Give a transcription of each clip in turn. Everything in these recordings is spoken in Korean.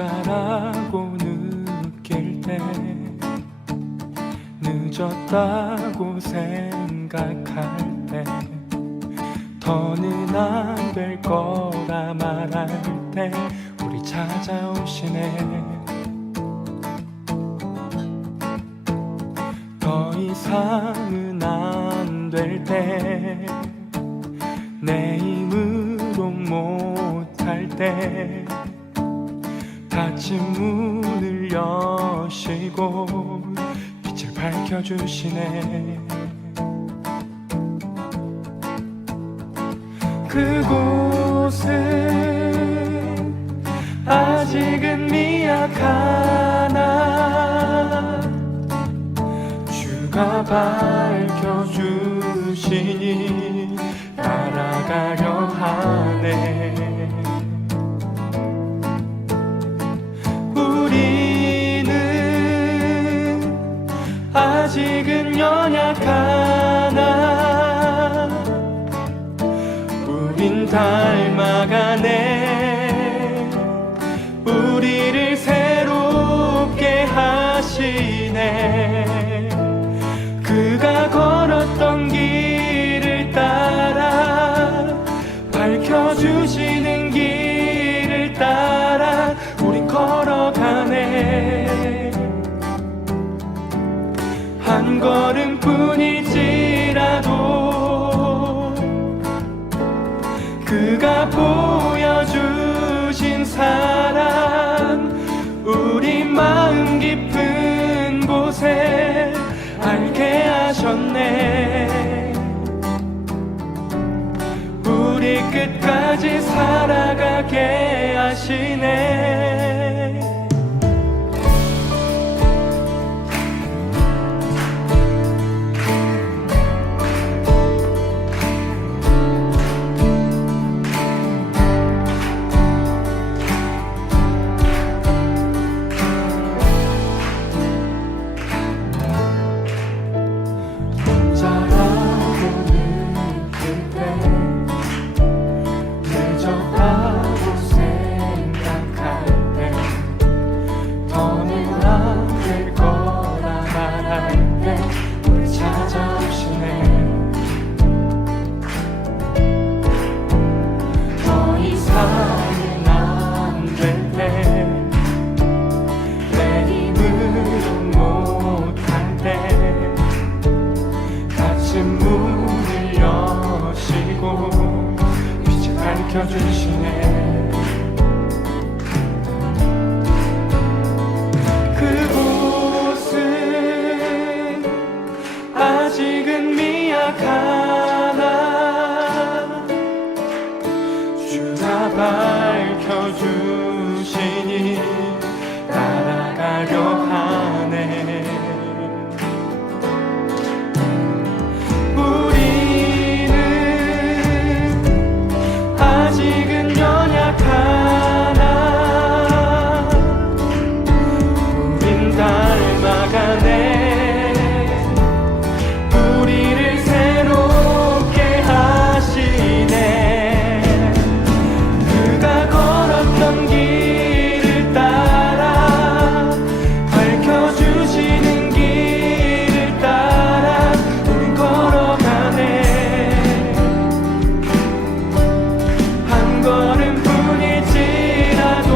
혼자라고 느낄 때 늦었다고 생각할 때 더는 안 될 거라 말할 때 우리 찾아오시네. 더 이상은 안 될 때 내 힘으로 못할 때 닫힌 문을 여시고 빛을 밝혀주시네. 그곳은 아직은 미약하나 주가 밝혀주시니 따라가려 하네. 우리는 아직은 연약하나 우린 닮아가네. 우리를 새롭게 하시네. 그가 걸었던 길을 따라 밝혀주시는 길을 따라 우린 걸어가네. 한 걸음뿐일지라도 그가 보여주신 사랑 우리 마음 깊은 곳에 알게 하셨네. 우리 끝까지 살아가게 하시네. 밝혀주시네. 그곳은 아직은 미약하나 주가 밝혀주시니 따라가려 하네. 아직은 연약하나 우린 닮아가네. 우리를 새롭게 하시네. 그가 걸었던 길을 따라 밝혀주시는 길을 따라 우린 걸어가네. 걸음뿐일지라도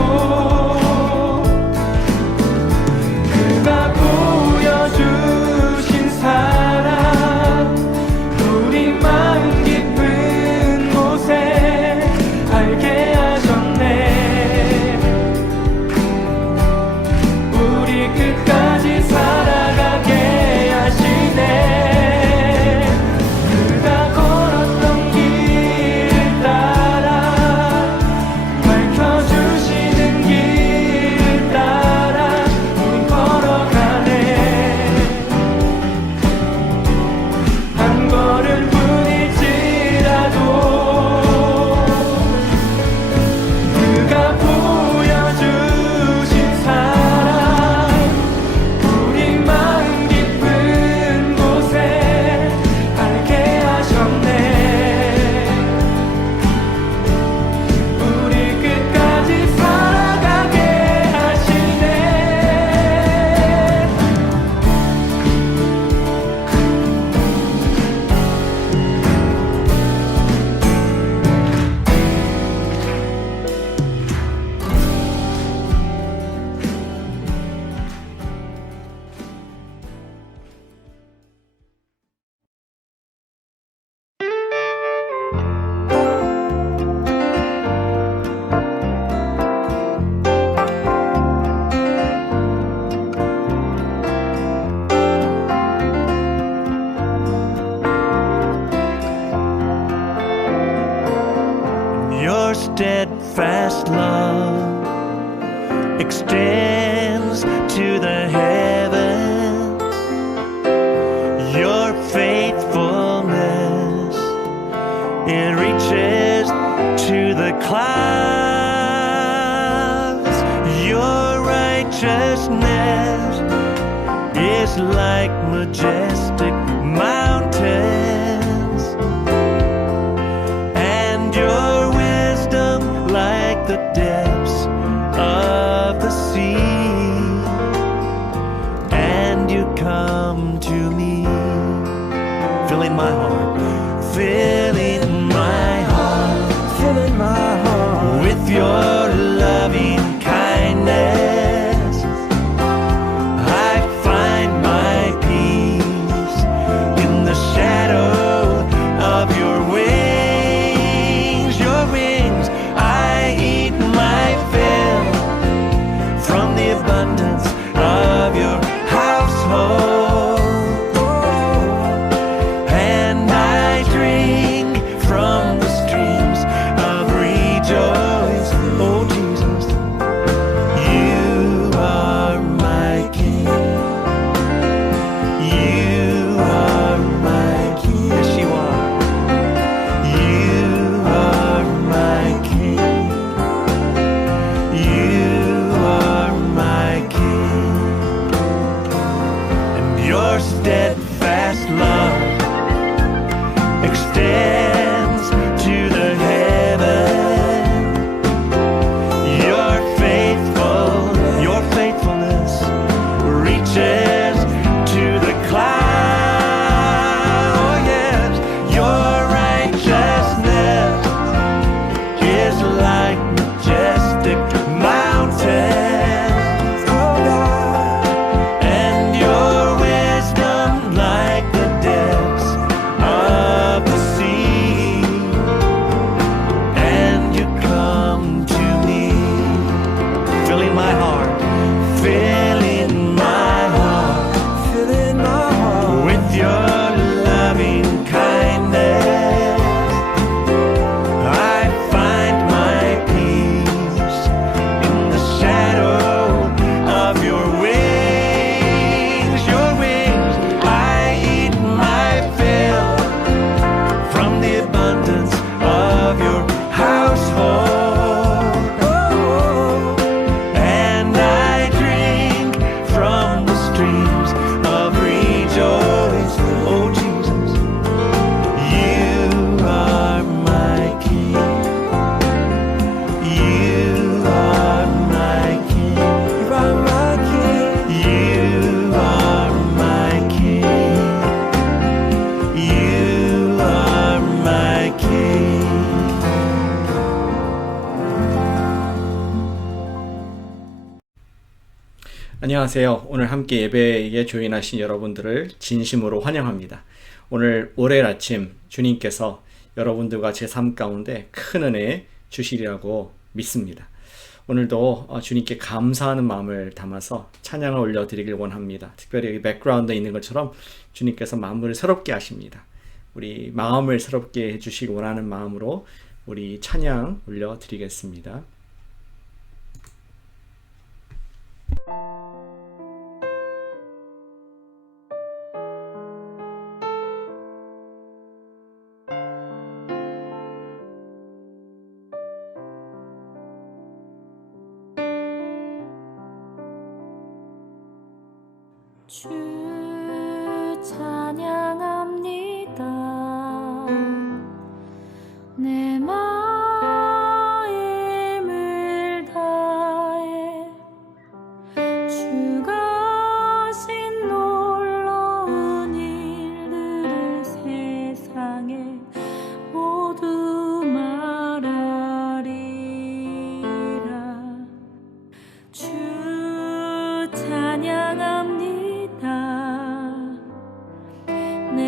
그가 보여주신 사랑 우리 마음 깊은 곳에 알게 하셨네. 우리 끝까지 살아가게 하시네. your steadfast love extends to the heavens. Your faithfulness, it reaches to the clouds. Your righteousness is like majestic mountains, and your wisdom like the depths of the sea. And you come to me, filling my heart, filling my heart, filling my heart with your loving kindness. I find my peace in the shadow of your wings. Your wings, I eat my fill from the abundance of your household, and I drink from the streams of rejoice. Oh Jesus, you are my King. You are my King. Yes, you are. You are my King. You are my King. And your steadfast love extends to the heaven. Your faithfulness reaches to the clouds. Oh yes, your righteousness is like majestic mountains. Oh God, and your wisdom like the depths of the sea. And you come to me, filling my heart, filling my heart, filling my heart with your loving kindness. I find my peace in the shadow of your wings. Your wings, I eat my fill from the abundance of your household, and I drink from the streams of rejoice. Oh Jesus, you are my King. You are my King. You are my King. You are my King. You are my King. 안녕하세요. 오늘 함께 예배에 조인하신 여러분들을 진심으로 환영합니다. 오늘 월요일 아침 주님께서 여러분들과 제 삶 가운데 큰 은혜 주시리라고 믿습니다. 오늘도 주님께 감사하는 마음을 담아서 찬양을 올려드리길 원합니다. 특별히 여기 백그라운드에 있는 것처럼 주님께서 마음을 새롭게 하십니다. 우리 마음을 새롭게 해주시기 원하는 마음으로 우리 찬양 올려드리겠습니다. 주 찬양합니다. 내 마음을 다해 주가 하신 놀라운 일들을 세상에 모두 말하리라. 주 찬양합니다. 내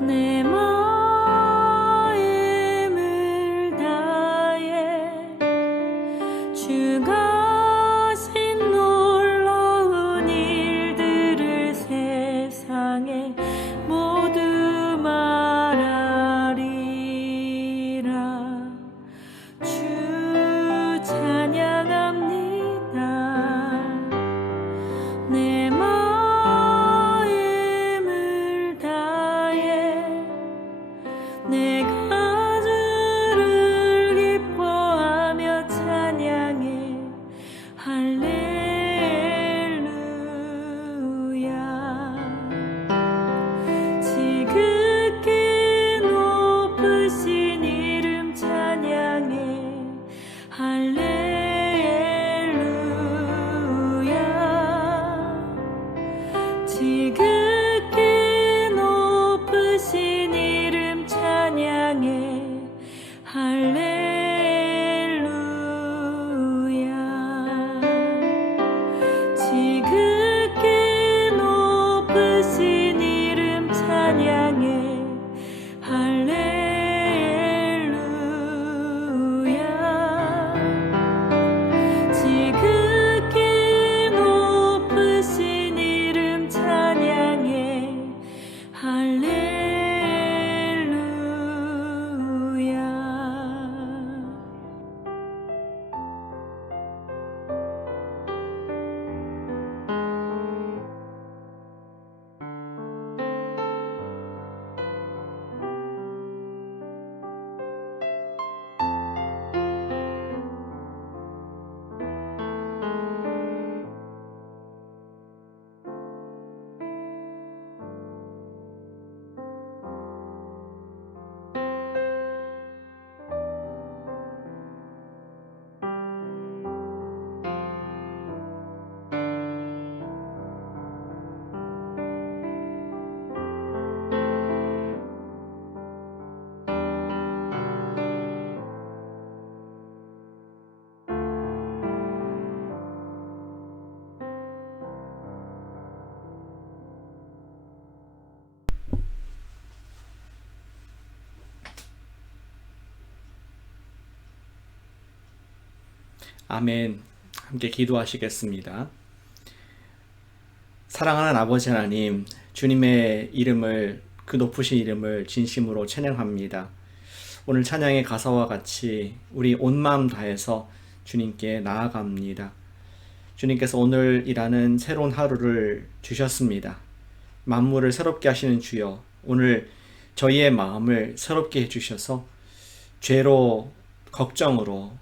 내 마음을 다해 주가 하신 놀라운 일들을 세상에 모두 말하리라. 주 찬양합니다. 내 마음을 다해 내가 주를 기뻐하며 찬양해 할렐루야. 지극히 높으신 이름 찬양해 할렐루야. 지극히 높으신 이름 찬양해 할렐루야. 지극히 높으신 이름 찬양해 할렐루야. 지극히 높으신 이름 찬양해 할렐루야. 아멘. 함께 기도하시겠습니다. 사랑하는 아버지 하나님, 주님의 이름을, 그 높으신 이름을 진심으로 찬양합니다. 오늘 찬양의 가사와 같이 우리 온 마음 다해서 주님께 나아갑니다. 주님께서 오늘이라는 새로운 하루를 주셨습니다. 만물을 새롭게 하시는 주여, 오늘 저희의 마음을 새롭게 해주셔서 죄로, 걱정으로,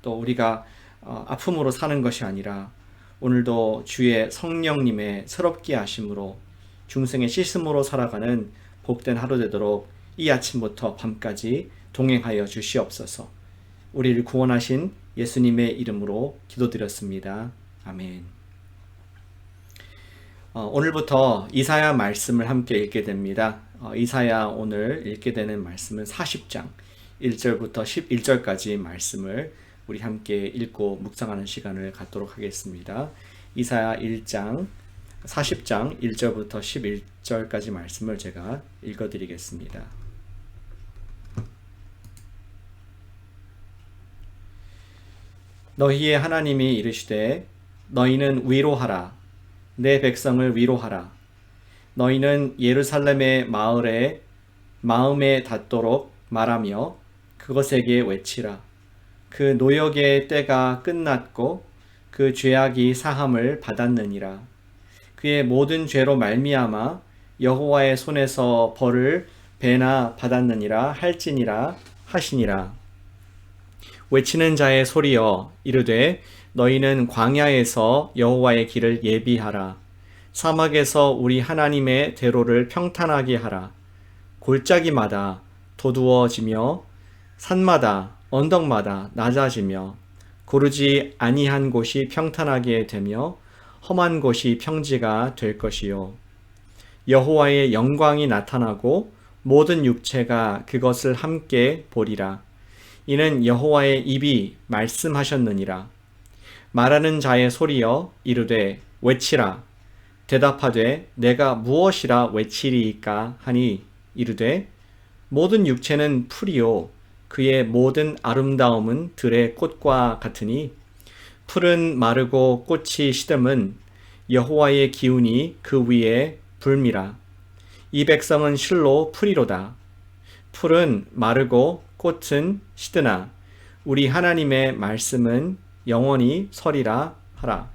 또 우리가 아픔으로 사는 것이 아니라 오늘도 주의 성령님의 새롭게 하심으로 중생의 씻음으로 살아가는 복된 하루 되도록 이 아침부터 밤까지 동행하여 주시옵소서. 우리를 구원하신 예수님의 이름으로 기도드렸습니다. 아멘. 오늘부터 이사야 말씀을 함께 읽게 됩니다. 이사야 오늘 읽게 되는 말씀은 40장 1절부터 11절까지 말씀을 우리 함께 읽고 묵상하는 시간을 갖도록 하겠습니다. 이사야 1장 40장 1절부터 11절까지 말씀을 제가 읽어드리겠습니다. 너희의 하나님이 이르시되 너희는 위로하라. 내 백성을 위로하라. 너희는 예루살렘의 마을에 마음에 닿도록 말하며 그것에게 외치라. 그 노역의 때가 끝났고 그 죄악이 사함을 받았느니라. 그의 모든 죄로 말미암아 여호와의 손에서 벌을 배나 받았느니라 할지니라 하시니라. 외치는 자의 소리여 이르되 너희는 광야에서 여호와의 길을 예비하라. 사막에서 우리 하나님의 대로를 평탄하게 하라. 골짜기마다 도두어지며 산마다 언덕마다 낮아지며 고르지 아니한 곳이 평탄하게 되며 험한 곳이 평지가 될 것이요. 여호와의 영광이 나타나고 모든 육체가 그것을 함께 보리라. 이는 여호와의 입이 말씀하셨느니라. 말하는 자의 소리여 이르되 외치라. 대답하되 내가 무엇이라 외치리이까 하니 이르되 모든 육체는 풀이요 그의 모든 아름다움은 들의 꽃과 같으니 풀은 마르고 꽃이 시듬은 여호와의 기운이 그 위에 불미라. 이 백성은 실로 풀이로다. 풀은 마르고 꽃은 시드나 우리 하나님의 말씀은 영원히 서리라 하라.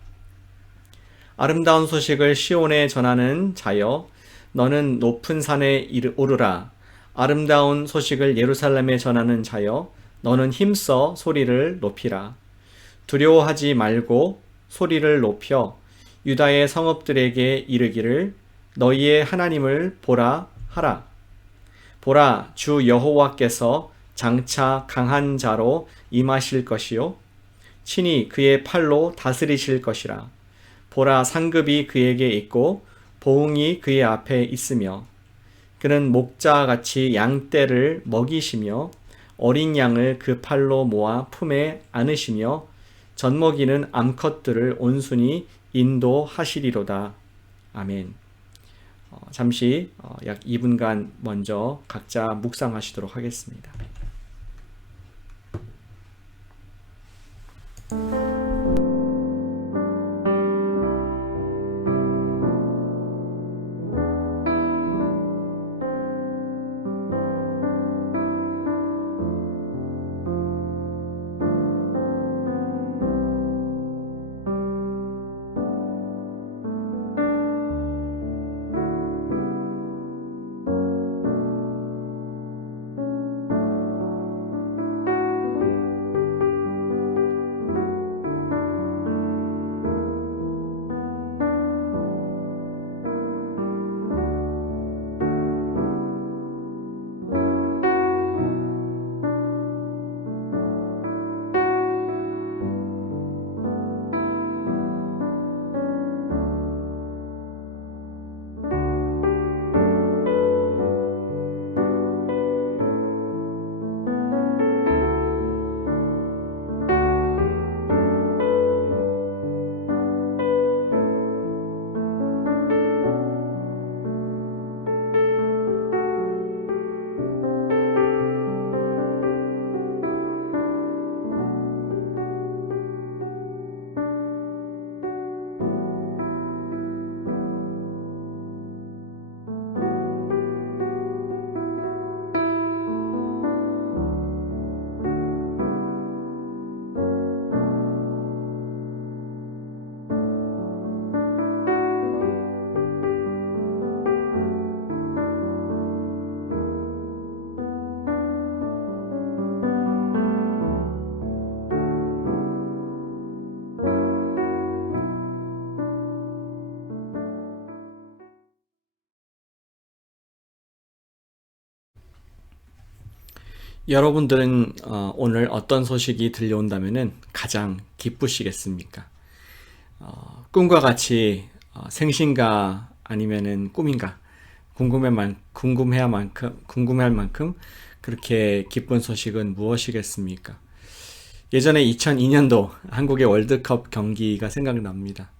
아름다운 소식을 시온에 전하는 자여 너는 높은 산에 오르라. 아름다운 소식을 예루살렘에 전하는 자여 너는 힘써 소리를 높이라. 두려워하지 말고 소리를 높여 유다의 성읍들에게 이르기를 너희의 하나님을 보라 하라. 보라, 주 여호와께서 장차 강한 자로 임하실 것이요 친히 그의 팔로 다스리실 것이라. 보라, 상급이 그에게 있고 보응이 그의 앞에 있으며 그는 목자같이 양떼를 먹이시며 어린 양을 그 팔로 모아 품에 안으시며 젖먹이는 암컷들을 온순히 인도하시리로다. 아멘. 잠시 약 2분간 먼저 각자 묵상하시도록 하겠습니다. 여러분들은 오늘 어떤 소식이 들려온다면 가장 기쁘시겠습니까? 꿈과 같이 생신가 아니면은 꿈인가 궁금할 만큼 그렇게 기쁜 소식은 무엇이겠습니까? 예전에 2002년도 한국의 월드컵 경기가 생각납니다.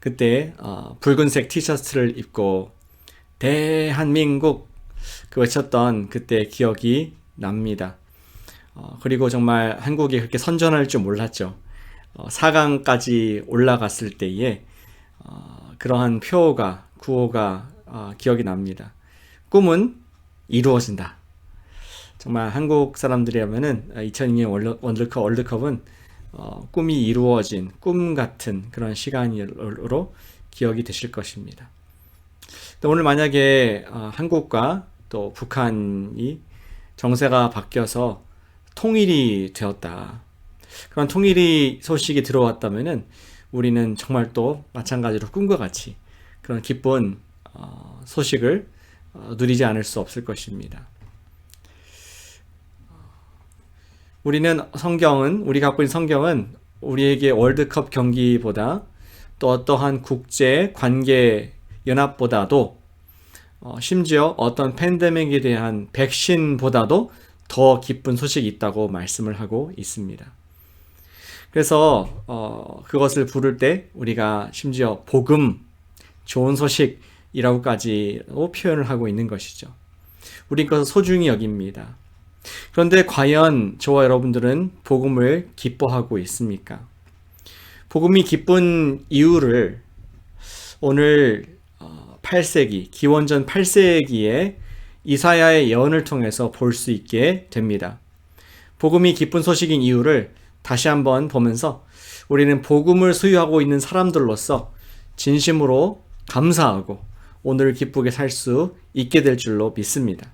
그때 붉은색 티셔츠를 입고 대한민국 외쳤던 그때 기억이 납니다. 그리고 정말 한국이 그렇게 선전할 줄 몰랐죠. 4강까지 올라갔을 때에 그러한 구호가 기억이 납니다. 꿈은 이루어진다. 정말 한국 사람들이라면은 2002년 월드컵은 꿈이 이루어진 꿈 같은 그런 시간으로 기억이 되실 것입니다. 오늘 만약에 한국과 또 북한이 정세가 바뀌어서 통일이 되었다. 그런 통일이 소식이 들어왔다면은 우리는 정말 또 마찬가지로 꿈과 같이 그런 기쁜 소식을 누리지 않을 수 없을 것입니다. 우리가 갖고 있는 성경은 우리에게 월드컵 경기보다 또 어떠한 국제 관계 연합보다도 심지어 어떤 팬데믹에 대한 백신보다도 더 기쁜 소식이 있다고 말씀을 하고 있습니다. 그래서 그것을 부를 때 우리가 심지어 복음, 좋은 소식이라고까지 표현을 하고 있는 것이죠. 우린 그것을 소중히 여깁니다. 그런데 과연 저와 여러분들은 복음을 기뻐하고 있습니까? 복음이 기쁜 이유를 오늘 8세기, 기원전 8세기에 이사야의 예언을 통해서 볼 수 있게 됩니다. 복음이 기쁜 소식인 이유를 다시 한번 보면서 우리는 복음을 소유하고 있는 사람들로서 진심으로 감사하고 오늘을 기쁘게 살 수 있게 될 줄로 믿습니다.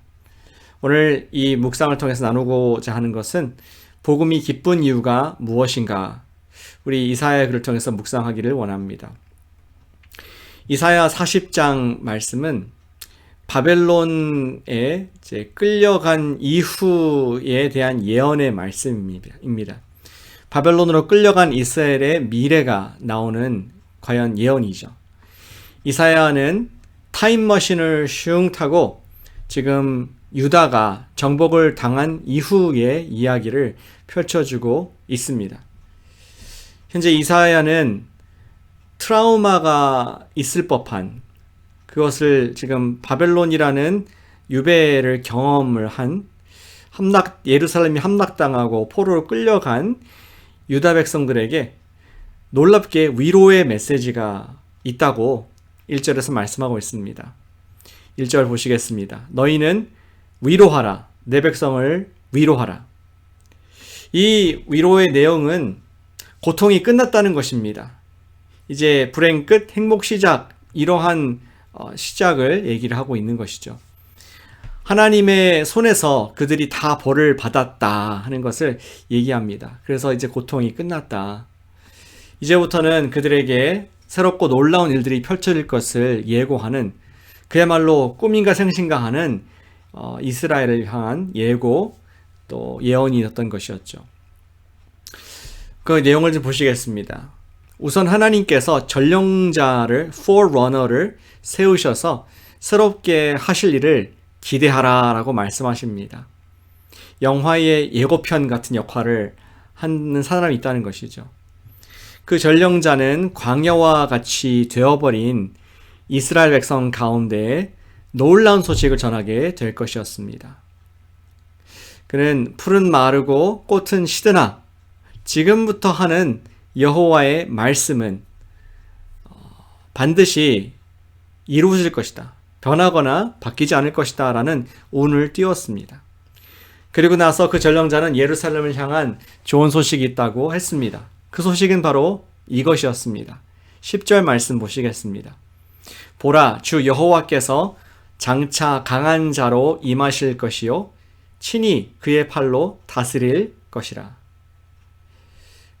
오늘 이 묵상을 통해서 나누고자 하는 것은 복음이 기쁜 이유가 무엇인가? 우리 이사야의 글을 통해서 묵상하기를 원합니다. 이사야 40장 말씀은 바벨론에 이제 끌려간 이후에 대한 예언의 말씀입니다. 바벨론으로 끌려간 이스라엘의 미래가 나오는 과연 예언이죠. 이사야는 타임머신을 슝 타고 지금 유다가 정복을 당한 이후의 이야기를 펼쳐주고 있습니다. 현재 이사야는 트라우마가 있을 법한 그것을 지금 바벨론이라는 유배를 경험을 한 예루살렘이 함락당하고 포로로 끌려간 유다 백성들에게 놀랍게 위로의 메시지가 있다고 1절에서 말씀하고 있습니다. 1절 보시겠습니다. 너희는 위로하라. 내 백성을 위로하라. 이 위로의 내용은 고통이 끝났다는 것입니다. 이제 불행 끝, 행복 시작, 이러한 시작을 얘기를 하고 있는 것이죠. 하나님의 손에서 그들이 다 벌을 받았다 하는 것을 얘기합니다. 그래서 이제 고통이 끝났다. 이제부터는 그들에게 새롭고 놀라운 일들이 펼쳐질 것을 예고하는 그야말로 꿈인가 생신가 하는 이스라엘을 향한 예고 또 예언이었던 것이었죠. 그 내용을 좀 보시겠습니다. 우선 하나님께서 전령자를 forerunner를 세우셔서 새롭게 하실 일을 기대하라 라고 말씀하십니다. 영화의 예고편 같은 역할을 하는 사람이 있다는 것이죠. 그 전령자는 광야와 같이 되어버린 이스라엘 백성 가운데 놀라운 소식을 전하게 될 것이었습니다. 그는 푸른 마르고 꽃은 시드나 지금부터 하는 여호와의 말씀은 반드시 이루어질 것이다. 변하거나 바뀌지 않을 것이다 라는 운을 띄웠습니다. 그리고 나서 그 전령자는 예루살렘을 향한 좋은 소식이 있다고 했습니다. 그 소식은 바로 이것이었습니다. 10절 말씀 보시겠습니다. 보라, 주 여호와께서 장차 강한 자로 임하실 것이요 친히 그의 팔로 다스릴 것이라.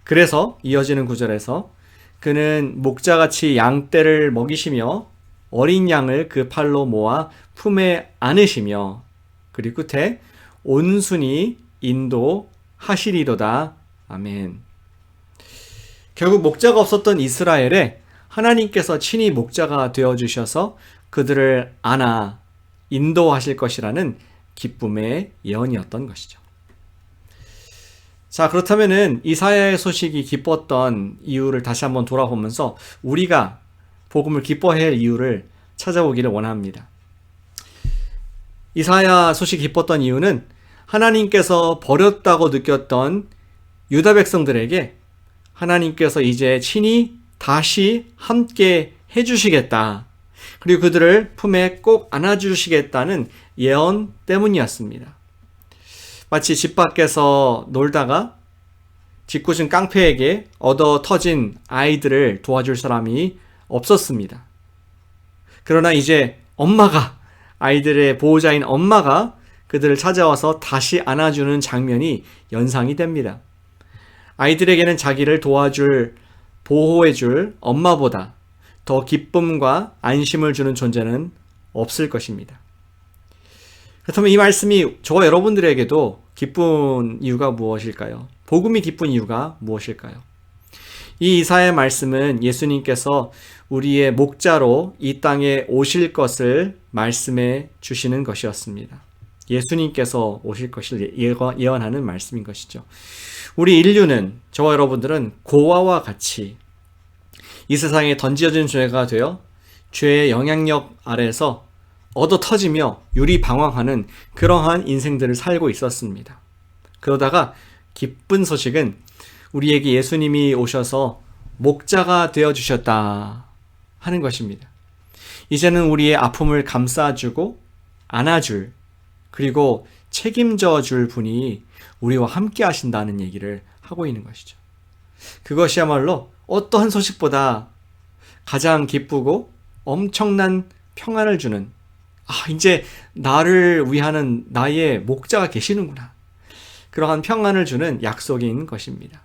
그래서 이어지는 구절에서 그는 목자같이 양떼를 먹이시며 어린 양을 그 팔로 모아 품에 안으시며 그리고 끝에 온순히 인도하시리로다. 아멘. 결국 목자가 없었던 이스라엘에 하나님께서 친히 목자가 되어주셔서 그들을 안아 인도하실 것이라는 기쁨의 예언이었던 것이죠. 자, 그렇다면은 이사야의 소식이 기뻤던 이유를 다시 한번 돌아보면서 우리가 복음을 기뻐해야 할 이유를 찾아보기를 원합니다. 이사야 소식이 기뻤던 이유는 하나님께서 버렸다고 느꼈던 유다 백성들에게 하나님께서 이제 친히 다시 함께 해주시겠다. 그리고 그들을 품에 꼭 안아주시겠다는 예언 때문이었습니다. 마치 집 밖에서 놀다가 짓궂은 깡패에게 얻어 터진 아이들을 도와줄 사람이 없었습니다. 그러나 이제 아이들의 보호자인 엄마가 그들을 찾아와서 다시 안아주는 장면이 연상이 됩니다. 아이들에게는 자기를 도와줄, 보호해줄 엄마보다 더 기쁨과 안심을 주는 존재는 없을 것입니다. 그렇다면 이 말씀이 저와 여러분들에게도 기쁜 이유가 무엇일까요? 복음이 기쁜 이유가 무엇일까요? 이 이사야의 말씀은 예수님께서 우리의 목자로 이 땅에 오실 것을 말씀해 주시는 것이었습니다. 예수님께서 오실 것을 예언하는 말씀인 것이죠. 우리 인류는, 저와 여러분들은 고아와 같이 이 세상에 던져진 죄가 되어 죄의 영향력 아래서 얻어 터지며 유리방황하는 그러한 인생들을 살고 있었습니다. 그러다가 기쁜 소식은 우리에게 예수님이 오셔서 목자가 되어주셨다 하는 것입니다. 이제는 우리의 아픔을 감싸주고 안아줄, 그리고 책임져 줄 분이 우리와 함께 하신다는 얘기를 하고 있는 것이죠. 그것이야말로 어떠한 소식보다 가장 기쁘고 엄청난 평안을 주는, 이제 나를 위하는 나의 목자가 계시는구나, 그러한 평안을 주는 약속인 것입니다.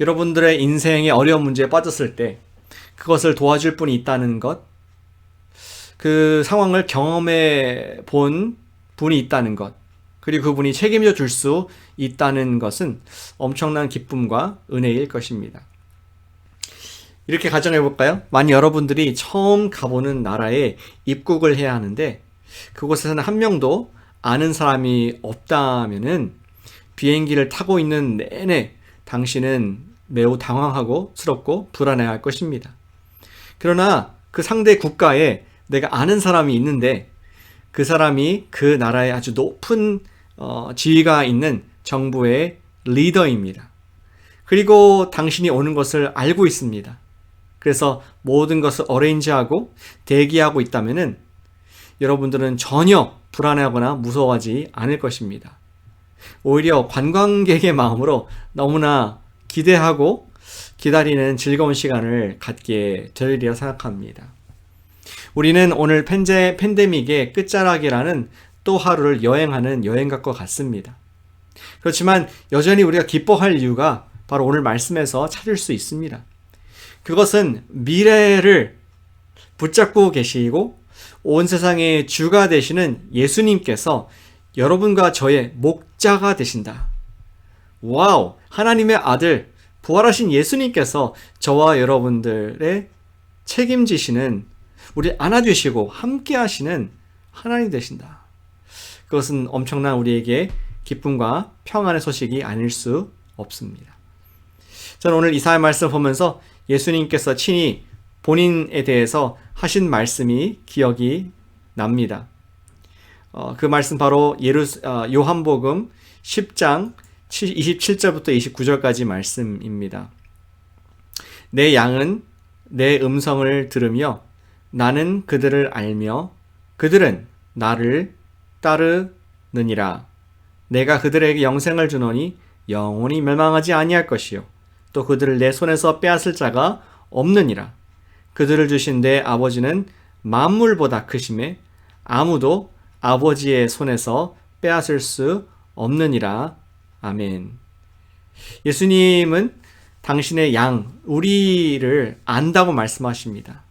여러분들의 인생의 어려운 문제에 빠졌을 때 그것을 도와줄 분이 있다는 것, 그 상황을 경험해 본 분이 있다는 것, 그리고 그분이 책임져 줄 수 있다는 것은 엄청난 기쁨과 은혜일 것입니다. 이렇게 가정해 볼까요? 만약 여러분들이 처음 가보는 나라에 입국을 해야 하는데 그곳에서는 한 명도 아는 사람이 없다면은 비행기를 타고 있는 내내 당신은 매우 당황하고 스럽고 불안해할 것입니다. 그러나 그 상대 국가에 내가 아는 사람이 있는데 그 사람이 그 나라의 아주 높은 지위가 있는 정부의 리더입니다. 그리고 당신이 오는 것을 알고 있습니다. 그래서 모든 것을 어레인지하고 대기하고 있다면은 여러분들은 전혀 불안해하거나 무서워하지 않을 것입니다. 오히려 관광객의 마음으로 너무나 기대하고 기다리는 즐거운 시간을 갖게 되리라 생각합니다. 우리는 오늘 팬데믹의 끝자락이라는 또 하루를 여행하는 여행객과 같습니다. 그렇지만 여전히 우리가 기뻐할 이유가 바로 오늘 말씀에서 찾을 수 있습니다. 그것은 미래를 붙잡고 계시고 온 세상의 주가 되시는 예수님께서 여러분과 저의 목자가 되신다. 와우! 하나님의 아들, 부활하신 예수님께서 저와 여러분들의 책임지시는, 우리 안아주시고 함께 하시는 하나님 되신다. 그것은 엄청난 우리에게 기쁨과 평안의 소식이 아닐 수 없습니다. 저는 오늘 이사야 말씀을 보면서 예수님께서 친히 본인에 대해서 하신 말씀이 기억이 납니다. 그 말씀 바로 요한복음 10장 27절부터 29절까지 말씀입니다. 내 양은 내 음성을 들으며 나는 그들을 알며 그들은 나를 따르느니라. 내가 그들에게 영생을 주노니 영원히 멸망하지 아니할 것이요 또 그들을 내 손에서 빼앗을 자가 없느니라. 그들을 주신 내 아버지는 만물보다 크심에 아무도 아버지의 손에서 빼앗을 수 없느니라. 아멘. 예수님은 당신의 양, 우리를 안다고 말씀하십니다.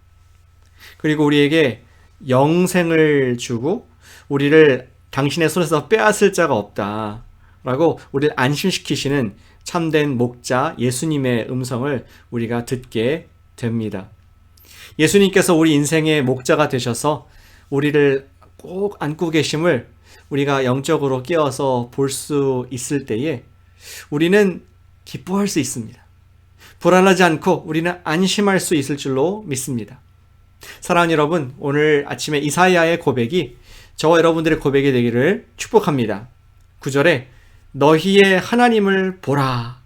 그리고 우리에게 영생을 주고 우리를 당신의 손에서 빼앗을 자가 없다 라고 우리를 안심시키시는 참된 목자 예수님의 음성을 우리가 듣게 됩니다. 예수님께서 우리 인생의 목자가 되셔서 우리를 꼭 안고 계심을 우리가 영적으로 깨어서 볼 수 있을 때에 우리는 기뻐할 수 있습니다. 불안하지 않고 우리는 안심할 수 있을 줄로 믿습니다. 사랑하는 여러분, 오늘 아침에 이사야의 고백이 저와 여러분들의 고백이 되기를 축복합니다. 9절에 너희의 하나님을 보라.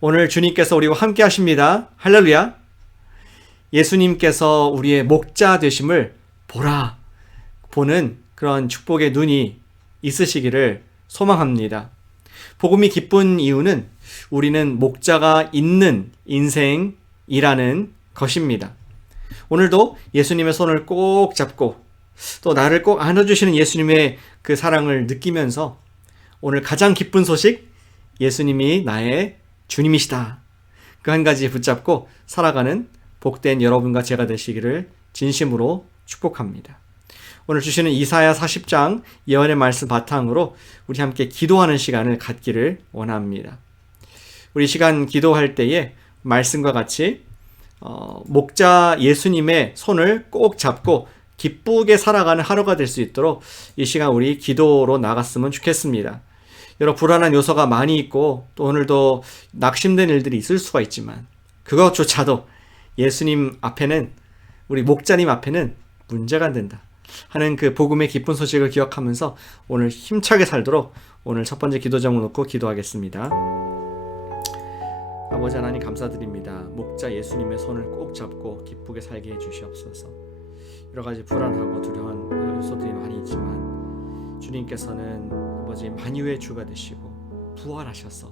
오늘 주님께서 우리와 함께 하십니다. 할렐루야. 예수님께서 우리의 목자 되심을 보라. 보는 그런 축복의 눈이 있으시기를 소망합니다. 복음이 기쁜 이유는 우리는 목자가 있는 인생이라는 것입니다. 오늘도 예수님의 손을 꼭 잡고 또 나를 꼭 안아주시는 예수님의 그 사랑을 느끼면서 오늘 가장 기쁜 소식, 예수님이 나의 주님이시다. 그 한 가지 붙잡고 살아가는 복된 여러분과 제가 되시기를 진심으로 축복합니다. 오늘 주시는 이사야 40장 예언의 말씀 바탕으로 우리 함께 기도하는 시간을 갖기를 원합니다. 우리 시간 기도할 때에 말씀과 같이 목자 예수님의 손을 꼭 잡고 기쁘게 살아가는 하루가 될 수 있도록 이 시간 우리 기도로 나갔으면 좋겠습니다. 여러 불안한 요소가 많이 있고 또 오늘도 낙심된 일들이 있을 수가 있지만 그것조차도 예수님 앞에는, 우리 목자님 앞에는 문제가 안 된다 하는 그 복음의 기쁜 소식을 기억하면서 오늘 힘차게 살도록 오늘 첫 번째 기도 제목 놓고 기도하겠습니다. 아버지 하나님 감사드립니다. 목자 예수님의 손을 꼭 잡고 기쁘게 살게 해주시옵소서. 여러 가지 불안하고 두려운 요소들이 많이 있지만 주님께서는 아버지 만유의 주가 되시고 부활하셔서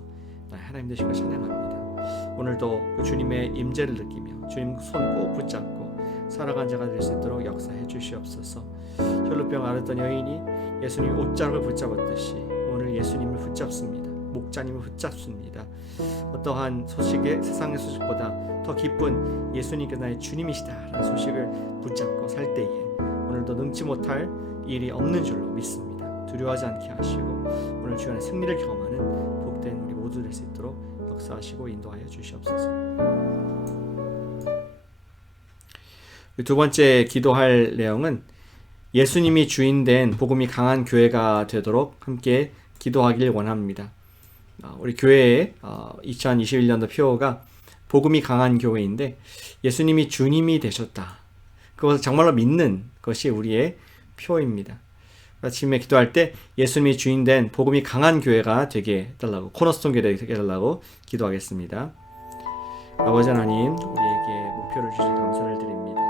나의 하나님 되신 걸 찬양합니다. 오늘도 그 주님의 임재를 느끼며 주님 손 꼭 붙잡고 살아간 자가 될 수 있도록 역사해 주시옵소서. 혈루병 앓았던 여인이 예수님 옷자락을 붙잡았듯이 오늘 예수님을 붙잡습니다. 목자님을 붙잡습니다. 어떠한 소식에 세상의 소식보다 더 기쁜 예수님께서 나의 주님이시다라는 소식을 붙잡고 살 때에 오늘도 능치 못할 일이 없는 줄로 믿습니다. 두려워하지 않게 하시고 오늘 주안의 승리를 경험하는 복된 우리 모두 될 수 있도록 역사하시고 인도하여 주시옵소서. 두 번째 기도할 내용은 예수님이 주인된 복음이 강한 교회가 되도록 함께 기도하길 원합니다. 우리 교회의 2021년도 표어가 복음이 강한 교회인데 예수님이 주님이 되셨다. 그것을 정말로 믿는 것이 우리의 표입니다. 아침에 기도할 때 예수님이 주인된 복음이 강한 교회가 되게 해달라고, 코너스톤 교회가 되게 해달라고 기도하겠습니다. 아버지 하나님, 우리에게 목표를 주셔서 감사를 드립니다.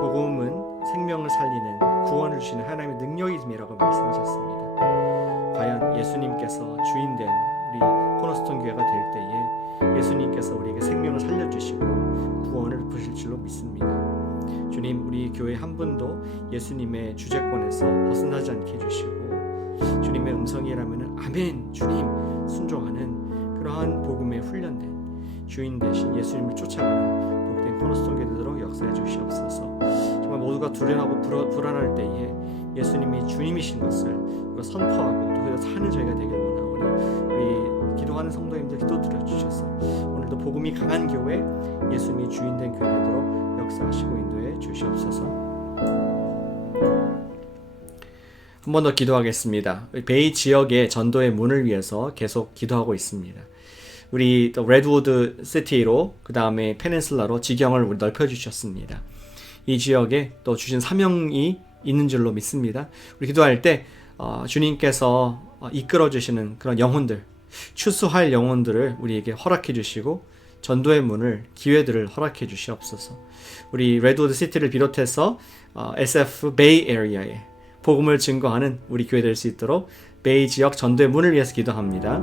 복음은 생명을 살리는 구원을 주시는 하나님의 능력임이라고 말씀하셨습니다. 과연 예수님께서 주인된 우리 코너스톤 교회가 될 때에 예수님께서 우리에게 생명을 살려주시고 구원을 부실 줄로 믿습니다. 주님, 우리 교회 한 분도 예수님의 주재권에서 벗어나지 않게 해주시고 주님의 음성이라면 아멘 주님 순종하는 그러한 복음에 훈련된 주인 대신 예수님을 쫓아가는 복된 코너스톤 교회 되도록 역사해 주시옵소서. 정말 모두가 두려워하고 불안할 때에 예수님이 주님이신 것을 우리가 선포하고 또 그래서 사는 저희가 되기를 원하오니 우리 기도하는 성도님들 기도 드려주셔서 오늘도 복음이 강한 교회, 예수님이 주인된 교회 되도록 역사하시고 인도해 주시옵소서. 한 번 더 기도하겠습니다. 베이 지역의 전도의 문을 위해서 계속 기도하고 있습니다. 우리 또 레드우드 시티로 그 다음에 페닌슐라로 지경을 우리 넓혀주셨습니다. 이 지역에 또 주신 사명이 있는 줄로 믿습니다. 우리 기도할 때 주님께서 이끌어 주시는 그런 영혼들, 추수할 영혼들을 우리에게 허락해 주시고 전도의 문을, 기회들을 허락해 주시옵소서. 우리 레드우드 시티를 비롯해서 SF 베이 에리아에 복음을 증거하는 우리 교회 될 수 있도록 베이 지역 전도의 문을 위해서 기도합니다.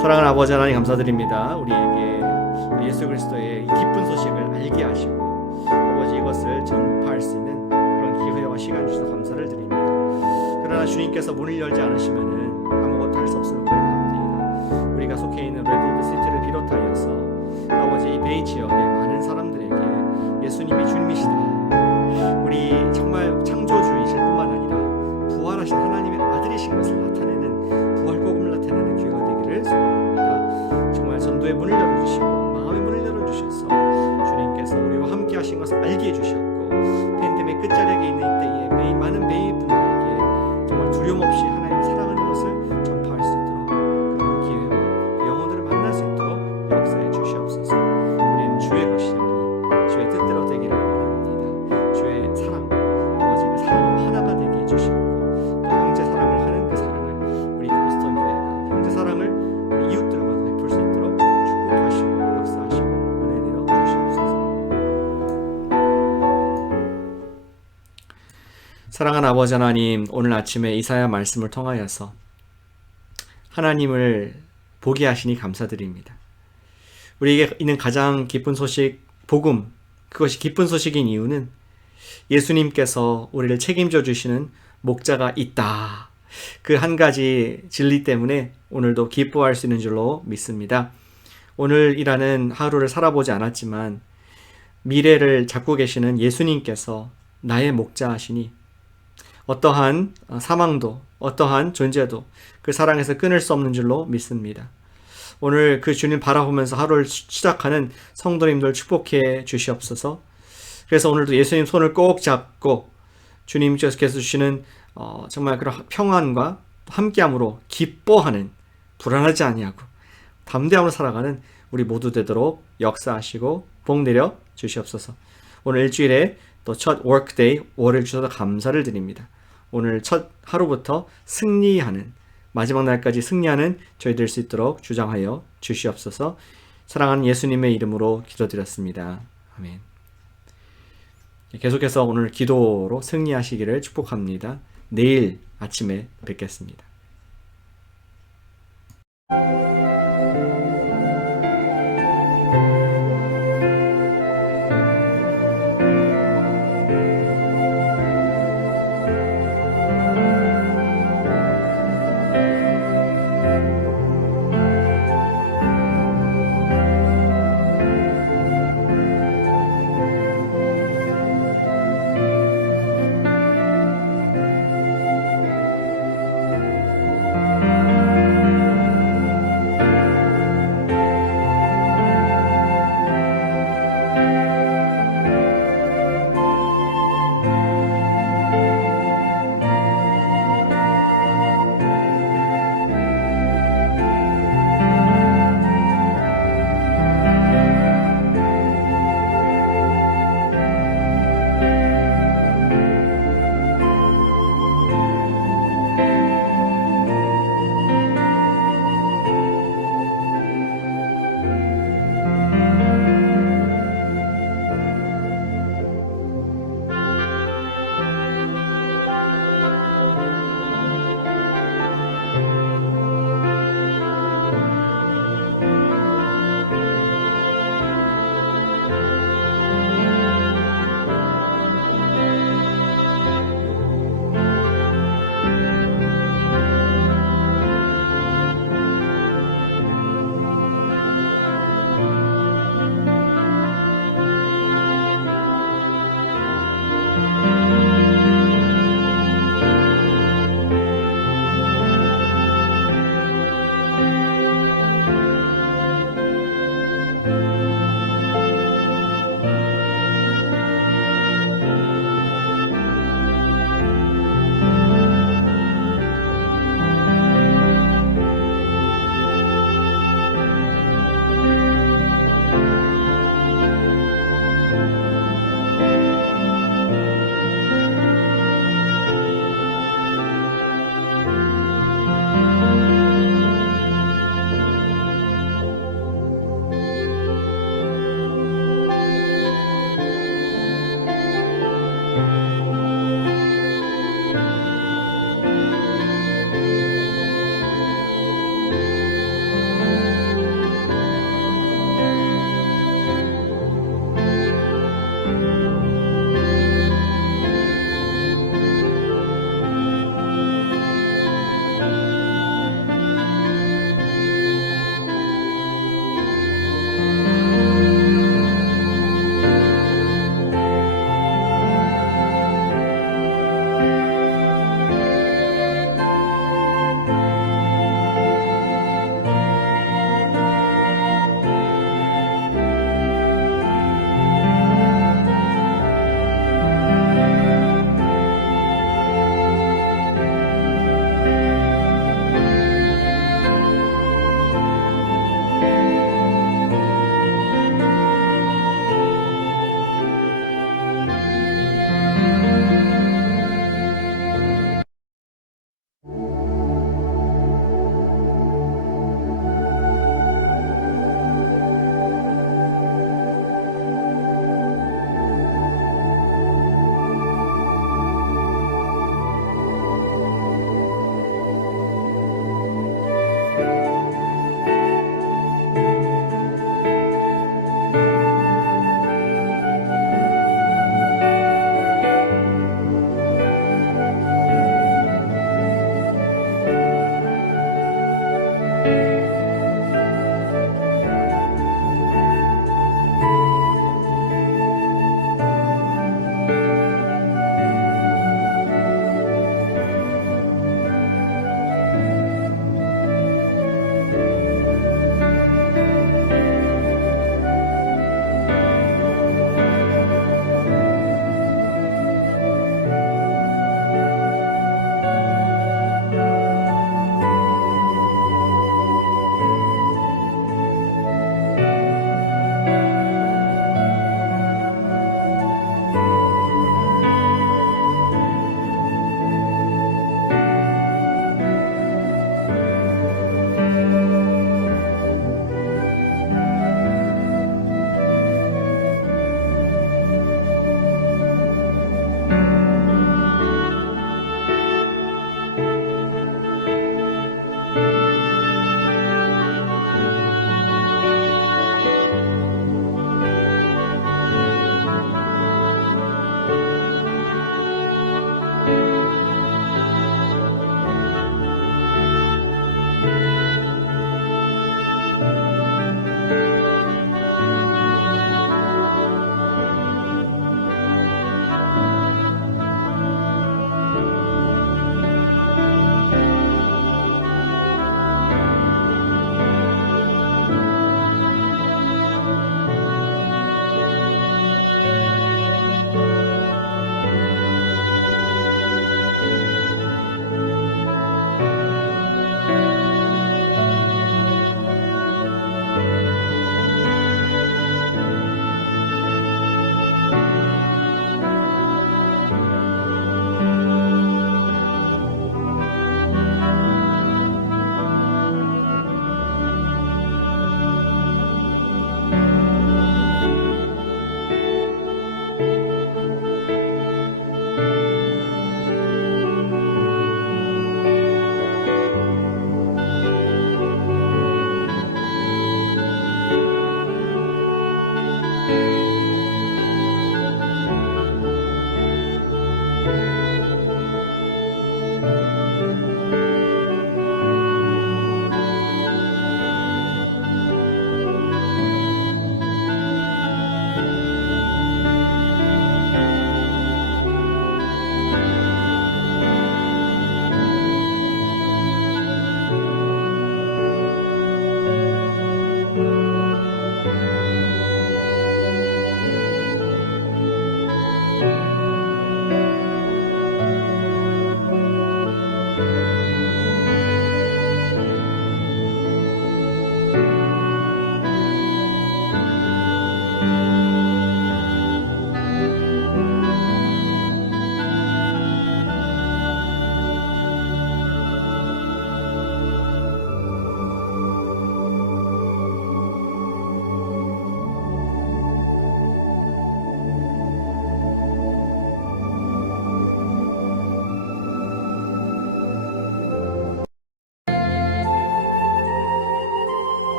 사랑하는 아버지 하나님 감사드립니다. 우리에게 예수 그리스도의 이 기쁜 소식을 알게 하시고 아버지 이것을 전파할 수 있는 그런 기회와 시간 주셔서 감사를 드립니다. 그러나 주님께서 문을 열지 않으시면은 아무것도 할 수 없음을 고백합니다. 우리가 속해 있는 레드우드 시티를 비롯하여서 아버지 이 베이 지역의 많은 사람들에게 예수님이 주님이시다, 우리 정말 창조주이실 뿐만 아니라 부활하신 하나님의 아들이신 것을 나타내는 부활 복음을 나타내는 교회가 되기를 소원합니다. 정말 전도의 문을 열어주시고 마음의 문을 열어주셔서 주님께서 우리와 함께 하신 것을 알게 해주셨고 팬데믹 끝자락에 있는 이때에 매일 많은 베이 분들에게 정말 두려움 없이 하나님을 사랑하는 것을 전파할 수 있도록 그런 기회와 영혼들을 만날 수 있도록 역사해 주시옵소서. 우리는 주의 것이오니 주의 뜻대로 되기를 원합니다. 주의 사랑, 아버지 그 사랑으로 하나가 되게 해주시고 또 형제 사랑을 하는 그 사랑을 우리 코너스톤 교회가 형제 사랑을 우리 이웃들과 베풀 수 있도록 축복하시고 역사하시고 은혜 내려 주시옵소서. 사랑하는 아버지 하나님, 오늘 아침에 이사야 말씀을 통하여서 하나님을 보게 하시니 감사드립니다. 우리에게 있는 가장 기쁜 소식, 복음, 그것이 기쁜 소식인 이유는 예수님께서 우리를 책임져 주시는 목자가 있다, 그 한 가지 진리 때문에 오늘도 기뻐할 수 있는 줄로 믿습니다. 오늘이라는 하루를 살아보지 않았지만 미래를 잡고 계시는 예수님께서 나의 목자하시니 어떠한 사망도 어떠한 존재도 그 사랑에서 끊을 수 없는 줄로 믿습니다. 오늘 그 주님 바라보면서 하루를 시작하는 성도님들 축복해 주시옵소서. 그래서 오늘도 예수님 손을 꼭 잡고 주님께서 주시는 정말 그런 평안과 함께함으로 기뻐하는, 불안하지 아니하고 담대함으로 살아가는 우리 모두 되도록 역사하시고 복 내려 주시옵소서. 오늘 일주일에 또 첫 workday 5월을 주셔서 감사를 드립니다. 오늘 첫 하루부터 승리하는 마지막 날까지 승리하는 저희 될 수 있도록 주장하여 주시옵소서. 사랑하는 예수님의 이름으로 기도드렸습니다. 아멘. 계속해서 오늘 기도로 승리하시기를 축복합니다. 내일 아침에 뵙겠습니다.